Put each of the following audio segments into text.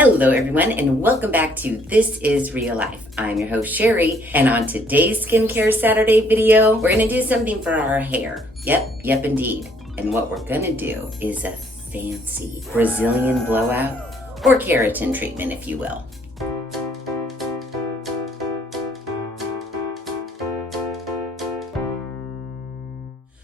Hello everyone and welcome back to This Is Real Life. I'm your host Sheri, and on today's Skincare Saturday video, we're gonna do something for our hair. Yep indeed. And what we're gonna do is a fancy Brazilian blowout or keratin treatment, if you will.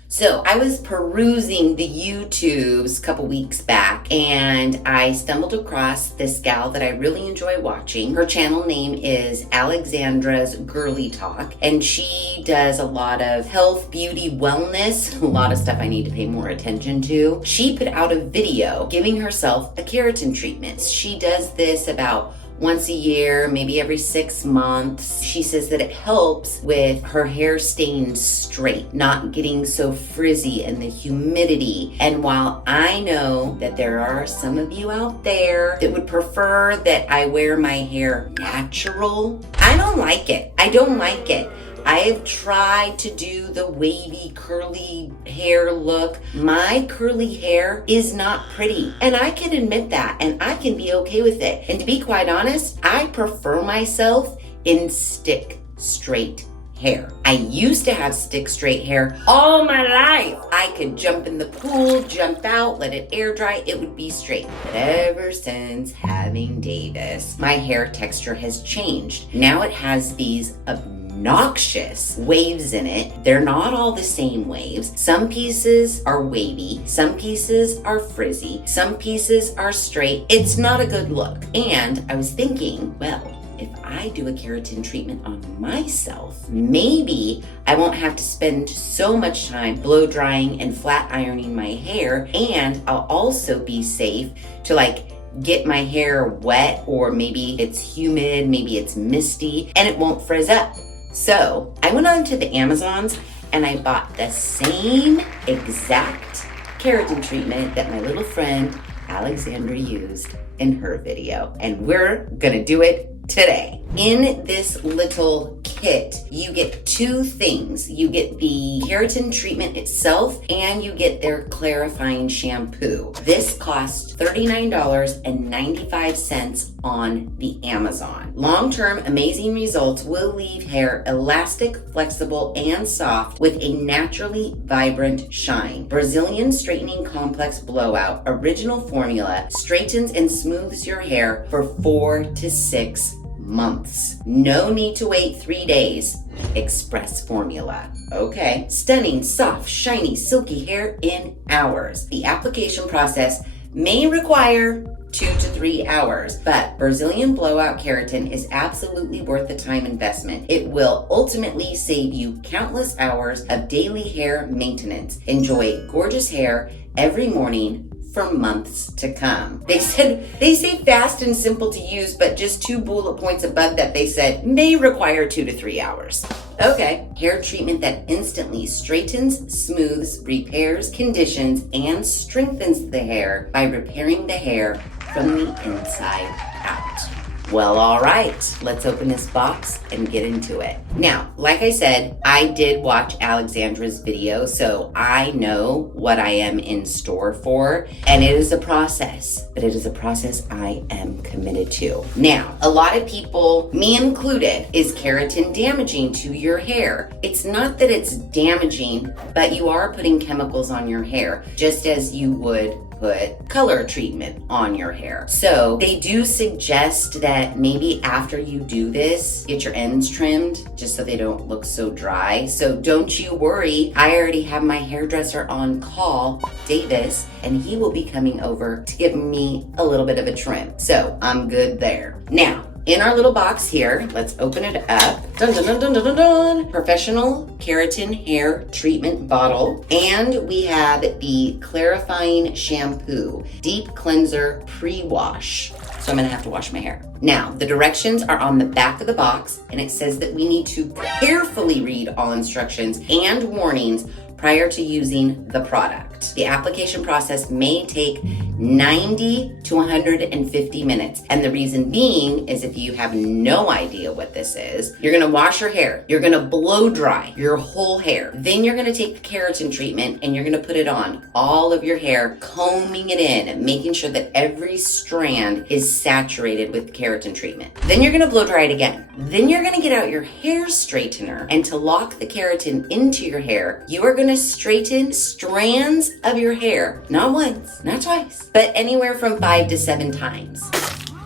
So I was perusing the YouTubes a couple weeks back and I stumbled across this gal that I really enjoy watching. Her channel name is Alexandra's Girly Talk, and she does a lot of health, beauty, wellness, a lot of stuff I need to pay more attention to. She put out a video giving herself a keratin treatment. She does this about once a year, maybe every 6 months. She says that it helps with her hair staying straight, not getting so frizzy and the humidity. And while I know that there are some of you out there that would prefer that I wear my hair natural, I don't like it. I don't like it. I have tried to do the wavy, curly hair look. My curly hair is not pretty, and I can admit that, and I can be okay with it. And to be quite honest, I prefer myself in stick straight hair. I used to have stick straight hair all my life. I could jump in the pool, jump out, let it air dry, it would be straight. But ever since having Davis, my hair texture has changed. Now it has these obnoxious waves in it. They're not all the same waves. Some pieces are wavy, some pieces are frizzy, some pieces are straight. It's not a good look. And I was thinking, well, if I do a keratin treatment on myself, maybe I won't have to spend so much time blow drying and flat ironing my hair, and I'll also be safe to get my hair wet, or maybe it's humid, maybe it's misty, and it won't frizz up. So I went on to the Amazons and I bought the same exact keratin treatment that my little friend Alexandra used in her video. And we're gonna do it today. In this little kit, you get two things. You get the keratin treatment itself and you get their clarifying shampoo. This costs $39.95 on the Amazon. Long-term amazing results will leave hair elastic, flexible, and soft with a naturally vibrant shine. Brazilian Straightening Complex Blowout original formula straightens and smooths your hair for 4 to 6 months. No need to wait 3 days. Express formula. Okay. Stunning, soft, shiny, silky hair in hours. The application process may require 2 to 3 hours, but Brazilian Blowout Keratin is absolutely worth the time investment. It will ultimately save you countless hours of daily hair maintenance. Enjoy gorgeous hair every morning for months to come. They say fast and simple to use, but just 2 bullet points above that they said may require 2 to 3 hours. Okay, hair treatment that instantly straightens, smooths, repairs, conditions, and strengthens the hair by repairing the hair from the inside out. Well, all right, let's open this box and get into it. Now, like I said, I did watch Alexandra's video, so I know what I am in store for, and it is a process, but it is a process I am committed to. Now, a lot of people, me included, is keratin damaging to your hair? It's not that it's damaging, but you are putting chemicals on your hair, just as you would put color treatment on your hair. So they do suggest that maybe after you do this, get your ends trimmed just so they don't look so dry. So don't you worry. I already have my hairdresser on call, Davis, and he will be coming over to give me a little bit of a trim. So I'm good there. Now, in our little box here, let's open it up. Dun, dun, dun, dun, dun, dun, dun. Professional keratin hair treatment bottle. And we have the clarifying shampoo, deep cleanser pre-wash. So I'm gonna have to wash my hair. Now, the directions are on the back of the box, and it says that we need to carefully read all instructions and warnings prior to using the product. The application process may take 90 to 150 minutes. And the reason being is if you have no idea what this is, you're gonna wash your hair, you're gonna blow dry your whole hair. Then you're gonna take the keratin treatment and you're gonna put it on all of your hair, combing it in, making sure that every strand is saturated with keratin treatment. Then you're gonna blow dry it again. Then you're gonna get out your hair straightener, and to lock the keratin into your hair, you are gonna straighten strands of your hair, not once, not twice, but anywhere from 5 to 7 times.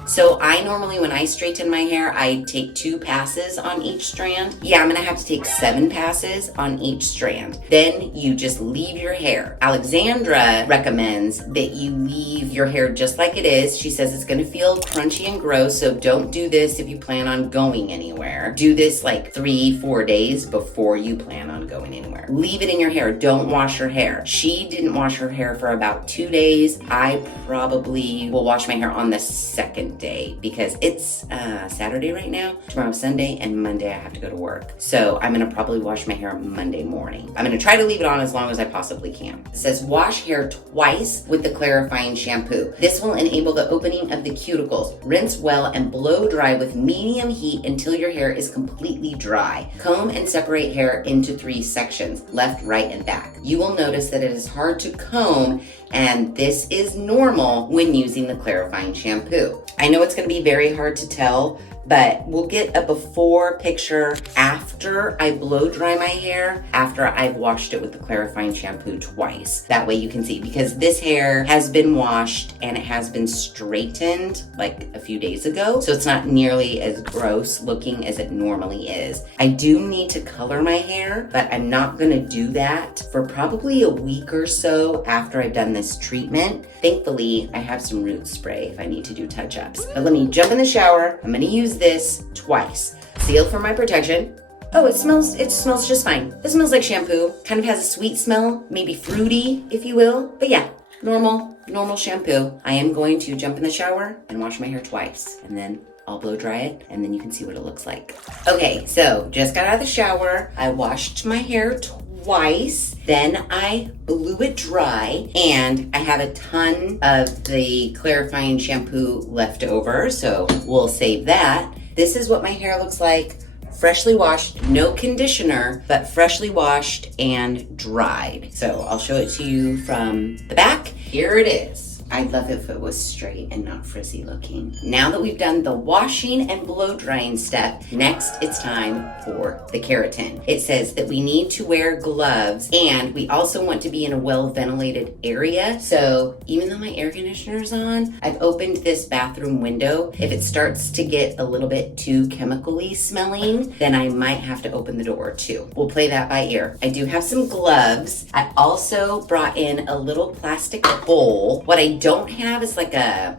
So I normally, when I straighten my hair, I take 2 passes on each strand. Yeah, I'm gonna have to take 7 passes on each strand. Then you just leave your hair. Alexandra recommends that you leave your hair just like it is. She says it's gonna feel crunchy and gross, so don't do this if you plan on going anywhere. Do this like 3-4 days before you plan on going anywhere. Leave it in your hair, don't wash your hair. She didn't wash her hair for about 2 days. I probably will wash my hair on the second day because it's Saturday right now, tomorrow's Sunday, and Monday I have to go to work. So I'm gonna probably wash my hair Monday morning. I'm gonna try to leave it on as long as I possibly can. It says wash hair twice with the clarifying shampoo. This will enable the opening of the cuticles. Rinse well and blow dry with medium heat until your hair is completely dry. Comb and separate hair into 3 sections, left, right, and back. You will notice that it is hard to comb, and this is normal when using the clarifying shampoo. I know it's gonna be very hard to tell, but we'll get a before picture after I blow dry my hair, after I've washed it with the clarifying shampoo twice. That way you can see, because this hair has been washed and it has been straightened like a few days ago, so it's not nearly as gross looking as it normally is. I do need to color my hair, but I'm not gonna do that for probably a week or so after I've done this treatment. Thankfully, I have some root spray if I need to do touch-ups. But let me jump in the shower. I'm gonna use this twice. Sealed for my protection. Oh, it smells just fine. It smells like shampoo. Kind of has a sweet smell, maybe fruity, if you will. But yeah, normal shampoo. I am going to jump in the shower and wash my hair twice, and then I'll blow dry it, and then you can see what it looks like. Okay, so just got out of the shower. I washed my hair twice. Then I blew it dry, and I have a ton of the clarifying shampoo left over, so we'll save that. This is what my hair looks like, freshly washed, no conditioner, but freshly washed and dried. So I'll show it to you from the back. Here it is. I'd love it if it was straight and not frizzy looking. Now that we've done the washing and blow drying step, next it's time for the keratin. It says that we need to wear gloves, and we also want to be in a well-ventilated area. So even though my air conditioner is on, I've opened this bathroom window. If it starts to get a little bit too chemically smelling, then I might have to open the door too. We'll play that by ear. I do have some gloves. I also brought in a little plastic bowl. What I don't have is like a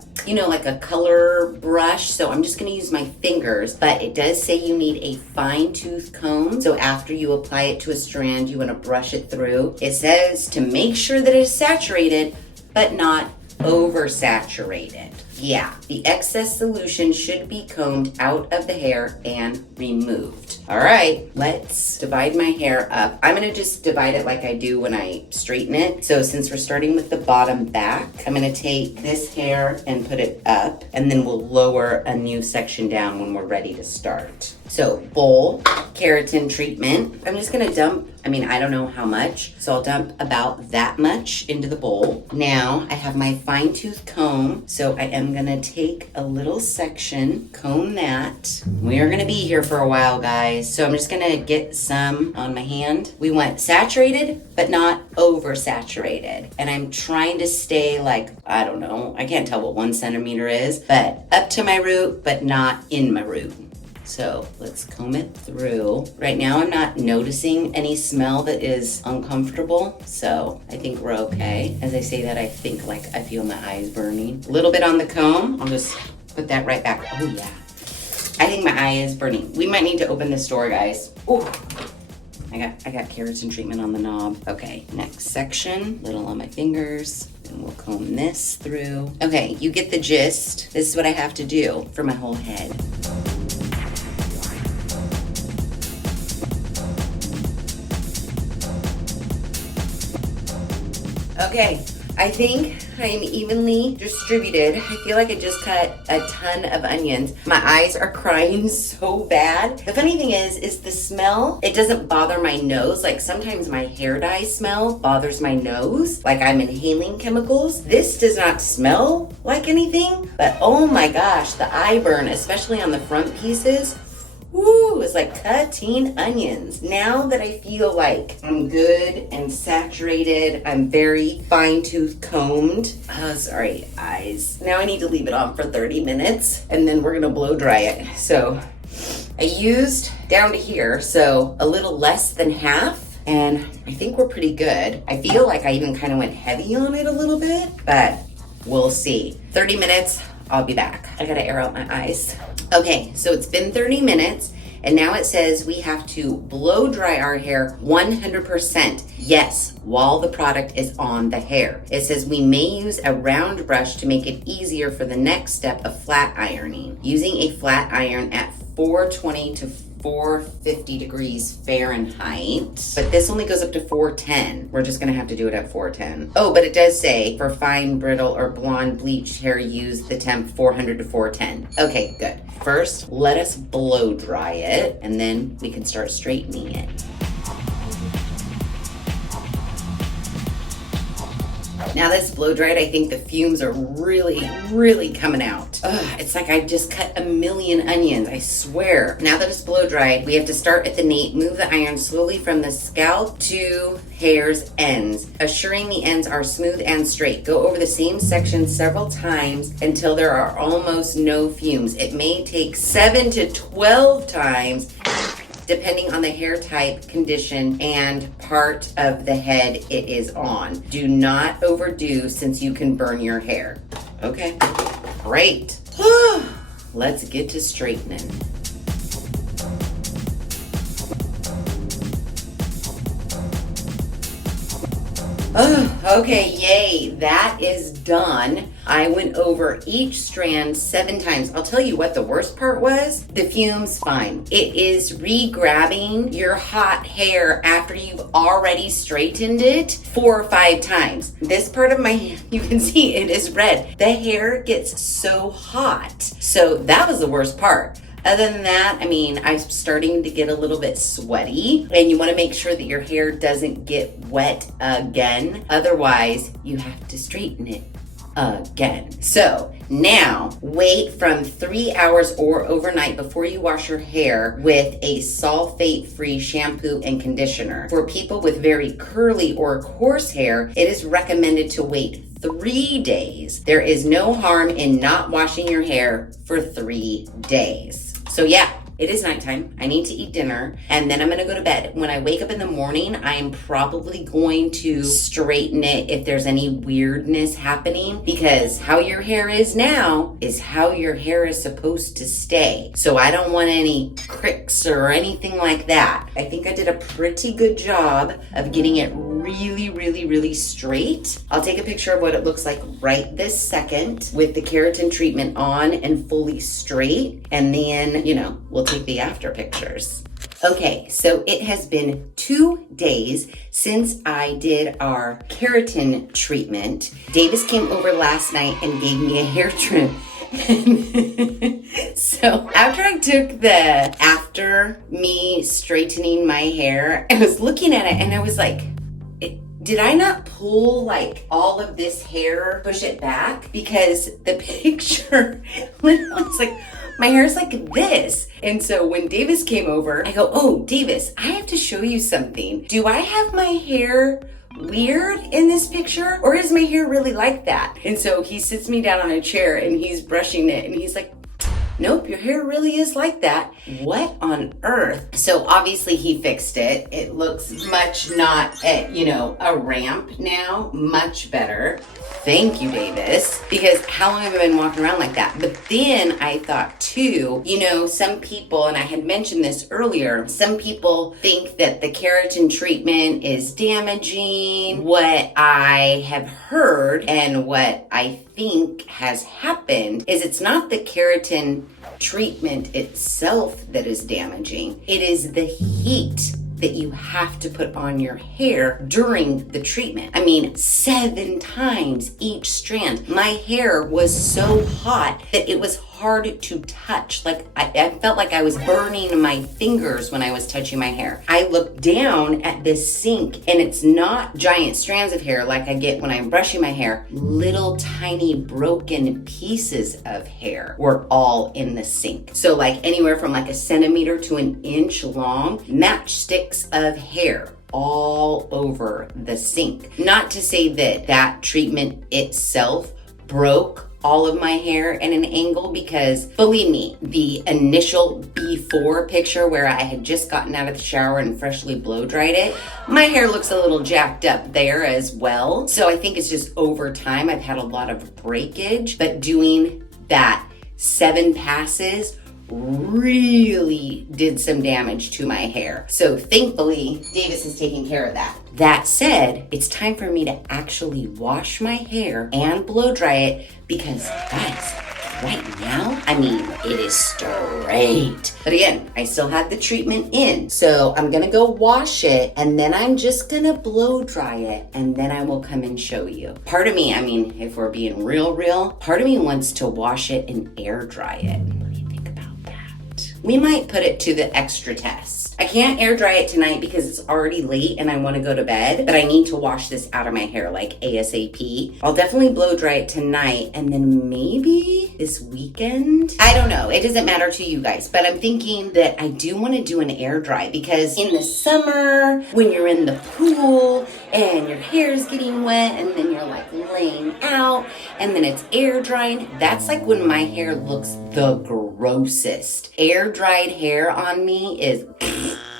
color brush, so I'm just gonna use my fingers, but it does say you need a fine tooth comb. So after you apply it to a strand, you wanna brush it through. It says to make sure that it is saturated, but not oversaturated. Yeah, the excess solution should be combed out of the hair and removed. All right, let's divide my hair up. I'm gonna just divide it like I do when I straighten it. So since we're starting with the bottom back, I'm gonna take this hair and put it up, and then we'll lower a new section down when we're ready to start. So bowl, keratin treatment. I'm just gonna dump, I don't know how much, so I'll dump about that much into the bowl. Now I have my fine tooth comb, so I am gonna take a little section, comb that. We are gonna be here for a while, guys, so I'm just gonna get some on my hand. We want saturated, but not oversaturated. And I'm trying to stay like, I don't know, I can't tell what 1 centimeter is, but up to my root, but not in my root. So let's comb it through. Right now I'm not noticing any smell that is uncomfortable, so I think we're okay. As I say that, I think like I feel my eyes burning. A little bit on the comb. I'll just put that right back. Oh yeah. I think my eye is burning. We might need to open this door, guys. Ooh. I got keratin treatment on the knob. Okay, next section. Little on my fingers. And we'll comb this through. Okay, you get the gist. This is what I have to do for my whole head. Okay, I think I am evenly distributed. I feel like I just cut a ton of onions. My eyes are crying so bad. The funny thing is the smell, it doesn't bother my nose. Like sometimes my hair dye smell bothers my nose, like I'm inhaling chemicals. This does not smell like anything, but oh my gosh, the eye burn, especially on the front pieces, woo, it's like cutting onions. Now that I feel like I'm good and saturated, I'm very fine-tooth combed. Oh, sorry, eyes. Now I need to leave it on for 30 minutes and then we're gonna blow dry it. So I used down to here, so a little less than half, and I think we're pretty good. I feel like I even kind of went heavy on it a little bit, but we'll see. 30 minutes, I'll be back. I gotta air out my eyes. Okay, so it's been 30 minutes and now it says we have to blow dry our hair 100%. Yes, while the product is on the hair. It says we may use a round brush to make it easier for the next step of flat ironing. Using a flat iron at 420 to 450 degrees Fahrenheit, but this only goes up to 410. We're just gonna have to do it at 410. Oh, but it does say for fine, brittle, or blonde bleached hair, use the temp 400 to 410. Okay, good. First, let us blow dry it, and then we can start straightening it. Now that it's blow dried, I think the fumes are really coming out. Ugh, it's like I just cut a million onions, I swear. Now that it's blow dried, we have to start at the nape, move the iron slowly from the scalp to hair's ends, assuring the ends are smooth and straight. Go over the same section several times until there are almost no fumes. It may take 7 to 12 times depending on the hair type, condition, and part of the head it is on. Do not overdo since you can burn your hair. Okay, great. Let's get to straightening. Oh, okay, yay, that is done. I went over each strand 7 times. I'll tell you what the worst part was. The fumes, fine. It is re-grabbing your hot hair after you've already straightened it 4 or 5 times. This part of my hand, you can see it is red. The hair gets so hot. So that was the worst part. Other than that, I mean, I'm starting to get a little bit sweaty, and you want to make sure that your hair doesn't get wet again. Otherwise, you have to straighten it again. So now wait from 3 hours or overnight before you wash your hair with a sulfate-free shampoo and conditioner. For people with very curly or coarse hair, it is recommended to wait 3 days. There is no harm in not washing your hair for 3 days. So yeah, it is nighttime. I need to eat dinner and then I'm gonna go to bed. When I wake up in the morning, I am probably going to straighten it if there's any weirdness happening, because how your hair is now is how your hair is supposed to stay. So I don't want any cricks or anything like that. I think I did a pretty good job of getting it really straight. I'll take a picture of what it looks like right this second with the keratin treatment on and fully straight. And then, you know, we'll take the after pictures. Okay, so it has been 2 days since I did our keratin treatment. Davis came over last night and gave me a hair trim. So after I took after me straightening my hair, I was looking at it and I was like, did I not pull like all of this hair, push it back? Because the picture literally was like, my hair's like this. And so when Davis came over, I go, oh, Davis, I have to show you something. Do I have my hair weird in this picture, or is my hair really like that? And so he sits me down on a chair and he's brushing it and he's like, nope, your hair really is like that. What on earth? So obviously he fixed it. It looks much not at, you know, a ramp now, much better. Thank you, Davis, because how long have I been walking around like that? But then I thought too, you know, some people, and I had mentioned this earlier, some people think that the keratin treatment is damaging. What I have heard and what I think has happened is it's not the keratin treatment itself that is damaging. It is the heat that you have to put on your hair during the treatment. I mean, 7 times each strand. My hair was so hot that it was hard to touch. Like I felt like I was burning my fingers when I was touching my hair. I looked down at this sink and it's not giant strands of hair like I get when I'm brushing my hair. Little tiny broken pieces of hair were all in the sink. So like anywhere from like a centimeter to an inch long, matchsticks of hair all over the sink. Not to say that that treatment itself broke all of my hair at an angle, because believe me, the initial before picture where I had just gotten out of the shower and freshly blow dried it, my hair looks a little jacked up there as well. So I think it's just over time I've had a lot of breakage, but doing that 7 passes really did some damage to my hair. So thankfully, Davis is taking care of that. That said, it's time for me to actually wash my hair and blow dry it because, guys, right now, I mean, it is straight. But again, I still have the treatment in. So I'm gonna go wash it and then I'm just gonna blow dry it and then I will come and show you. Part of me, I mean, if we're being real, part of me wants to wash it and air dry it. What do you think about that? We might put it to the extra test. I can't air dry it tonight because it's already late and I want to go to bed, but I need to wash this out of my hair like ASAP. I'll definitely blow dry it tonight and then maybe this weekend. I don't know. It doesn't matter to you guys, but I'm thinking that I do want to do an air dry because in the summer, when you're in the pool and your hair is getting wet and then you're like laying out and then it's air drying, that's like when my hair looks the grossest. Air dried hair on me is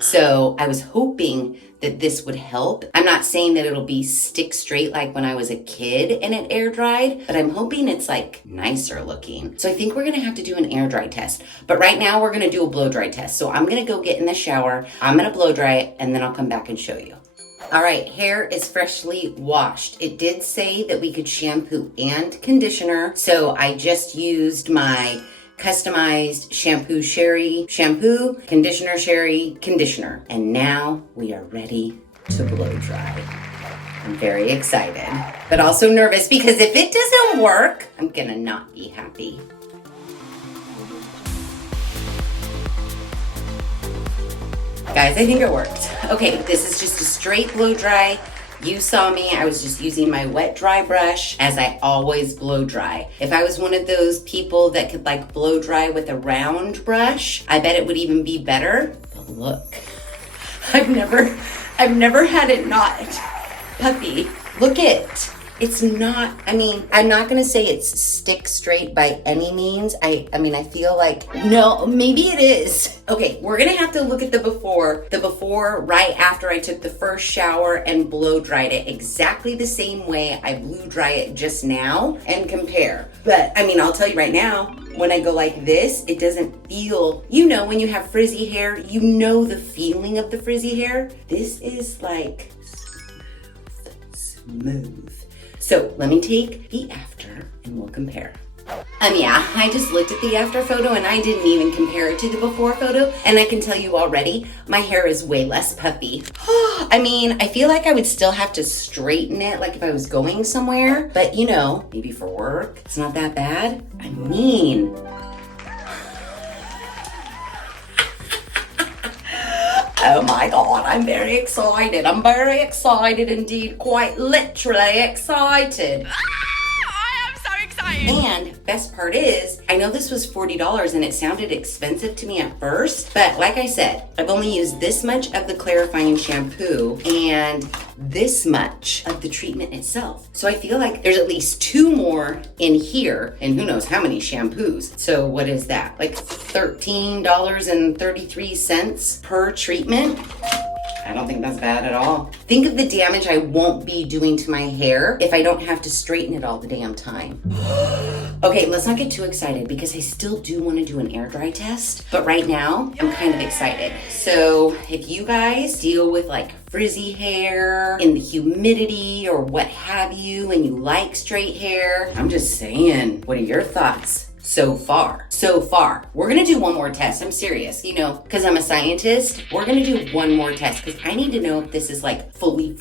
so I was hoping that this would help. I'm not saying that it'll be stick straight like when I was a kid and it air dried, but I'm hoping it's like nicer looking. So I think we're gonna have to do an air dry test. But right now we're gonna do a blow dry test. So I'm gonna go get in the shower, I'm gonna blow dry it, and then I'll come back and show you. All right, hair is freshly washed. It did say that we could shampoo and conditioner. So I just used my customized shampoo Sheri shampoo, conditioner Sheri conditioner. And now we are ready to blow dry. I'm very excited, but also nervous because if it doesn't work, I'm gonna not be happy. Guys, I think it worked. Okay, this is just a straight blow dry. You saw me, I was just using my wet dry brush as I always blow dry. If I was one of those people that could like blow dry with a round brush, I bet it would even be better. But look, I've never had it not puffy. Look it. It's not, I mean, I'm not gonna say it's stick straight by any means. I mean, I feel like, no, maybe it is. Okay, we're gonna have to look at the before right after I took the first shower and blow dried it exactly the same way I blew dry it just now and compare. But I mean, I'll tell you right now, when I go like this, it doesn't feel, you know, when you have frizzy hair, you know the feeling of the frizzy hair. This is like smooth. So let me take the after and we'll compare. Yeah, I just looked at the after photo and I didn't even compare it to the before photo. And I can tell you already, my hair is way less puffy. I mean, I feel like I would still have to straighten it like if I was going somewhere, but you know, maybe for work, it's not that bad. I mean, oh my God, I'm very excited. I'm very excited indeed, quite literally excited. I am so excited. And best part is, I know this was $40 and it sounded expensive to me at first, but like I said, I've only used this much of the clarifying shampoo and this much of the treatment itself. So I feel like there's at least 2 more in here and who knows how many shampoos. So what is that? Like $13.33 per treatment? I don't think that's bad at all. Think of the damage I won't be doing to my hair if I don't have to straighten it all the damn time. Okay, let's not get too excited because I still do want to do an air dry test, but right now I'm kind of excited. So if you guys deal with like frizzy hair in the humidity or what have you and you like straight hair, I'm just saying, what are your thoughts? so far. So far. We're gonna do one more test. I'm serious, you know, because I'm a scientist. We're gonna do one more test because I need to know if this is like fully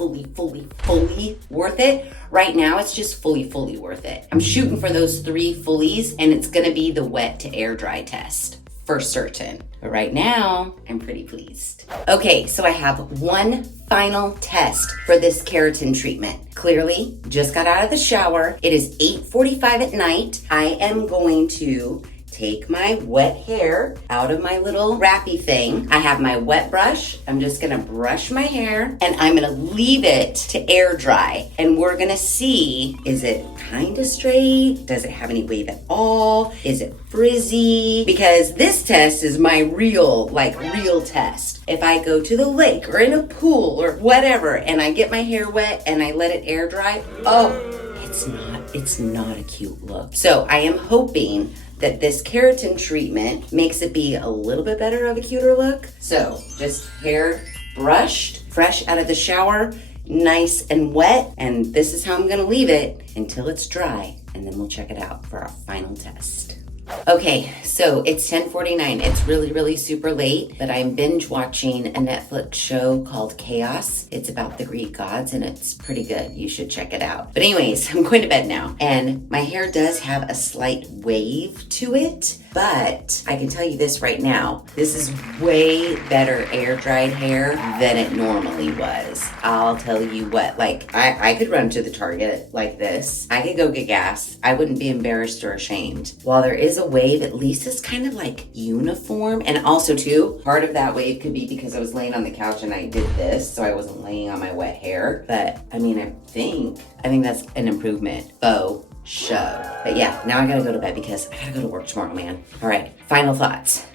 worth it. Right now, it's just fully worth it. I'm shooting for those 3 fullies, and it's gonna be the wet to air dry test for certain. But right now, I'm pretty pleased. Okay, so I have one final test for this keratin treatment. Clearly, just got out of the shower. It is 8:45 at night. I am going to take my wet hair out of my little wrappy thing. I have my wet brush. I'm just gonna brush my hair and I'm gonna leave it to air dry. And we're gonna see, is it kind of straight? Does it have any wave at all? Is it frizzy? Because this test is my real test. If I go to the lake or in a pool or whatever and I get my hair wet and I let it air dry, it's not a cute look. So I am hoping that this keratin treatment makes it be a little bit better of a cuter look. So just hair brushed, fresh out of the shower, nice and wet. And this is how I'm gonna leave it until it's dry. And then we'll check it out for our final test. Okay, so it's 10:49. It's really super late, but I'm binge watching a Netflix show called Chaos. It's about the Greek gods and it's pretty good. You should check it out. But anyways, I'm going to bed now. And my hair does have a slight wave to it, but I can tell you this right now. This is way better air dried hair than it normally was. I'll tell you what, like I could run to the Target like this. I could go get gas. I wouldn't be embarrassed or ashamed. While there is a wave, at least it's kind of like uniform. And also too, part of that wave could be because I was laying on the couch and I did this, so I wasn't laying on my wet hair. But I mean, I think that's an improvement. Show. But yeah, now I gotta go to bed because I gotta go to work tomorrow, man. All right, final thoughts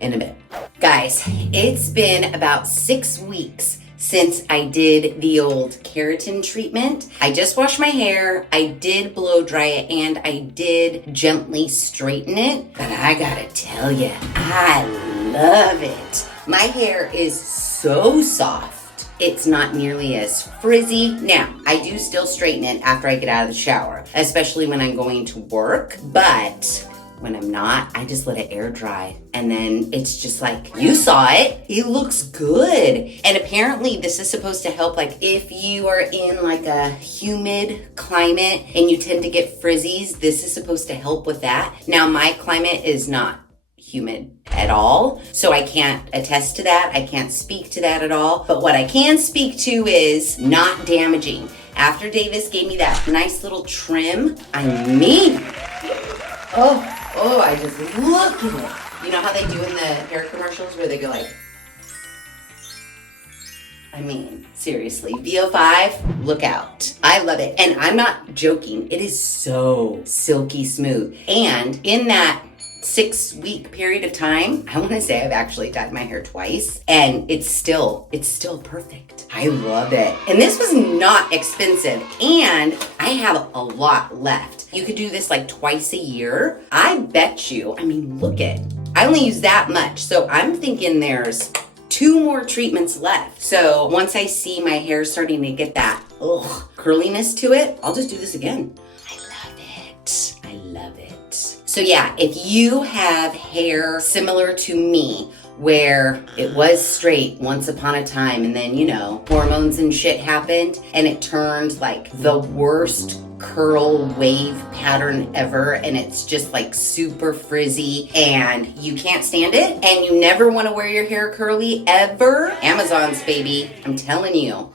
in a bit. Guys, it's been about 6 weeks since I did the old keratin treatment. I just washed my hair, I did blow dry it, and I did gently straighten it. But I gotta tell you, I love it. My hair is so soft. It's not nearly as frizzy. Now, I do still straighten it after I get out of the shower, especially when I'm going to work, but when I'm not, I just let it air dry. And then it's just like, you saw it. It looks good. And apparently this is supposed to help, like if you are in like a humid climate and you tend to get frizzies, this is supposed to help with that. Now my climate is not humid at all, so I can't attest to that. I can't speak to that at all. But what I can speak to is not damaging. After Davis gave me that nice little trim, I just look at it. You know how they do in the hair commercials where they go like, seriously, VO5, look out. I love it. And I'm not joking. It is so silky smooth. And in that 6-week period of time, I want to say I've actually dyed my hair twice and it's still perfect. I love it. And this was not expensive and I have a lot left. You could do this like twice a year. I bet you, look at, I only use that much. So I'm thinking there's 2 more treatments left. So once I see my hair starting to get that curliness to it, I'll just do this again. I love it. So yeah, if you have hair similar to me, where it was straight once upon a time and then, hormones and shit happened and it turned like the worst curl wave pattern ever and it's just like super frizzy and you can't stand it and you never want to wear your hair curly ever, Amazon's baby, I'm telling you.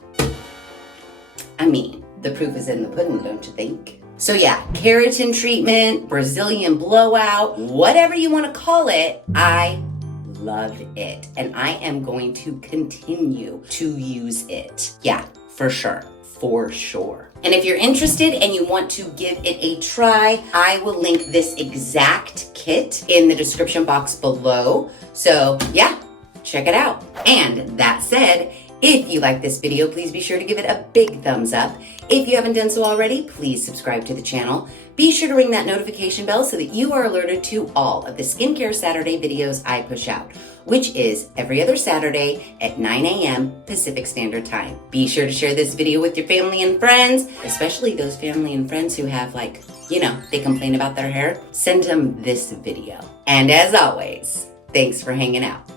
The proof is in the pudding, don't you think? So yeah, keratin treatment, Brazilian blowout, whatever you want to call it, I love it. And I am going to continue to use it. Yeah, for sure. And if you're interested and you want to give it a try, I will link this exact kit in the description box below. So yeah, check it out. And that said, if you like this video, please be sure to give it a big thumbs up. If you haven't done so already, please subscribe to the channel. Be sure to ring that notification bell so that you are alerted to all of the Skincare Saturday videos I push out, which is every other Saturday at 9 a.m. Pacific Standard Time. Be sure to share this video with your family and friends, especially those family and friends who have like you know, they complain about their hair, send them this video. And as always, thanks for hanging out.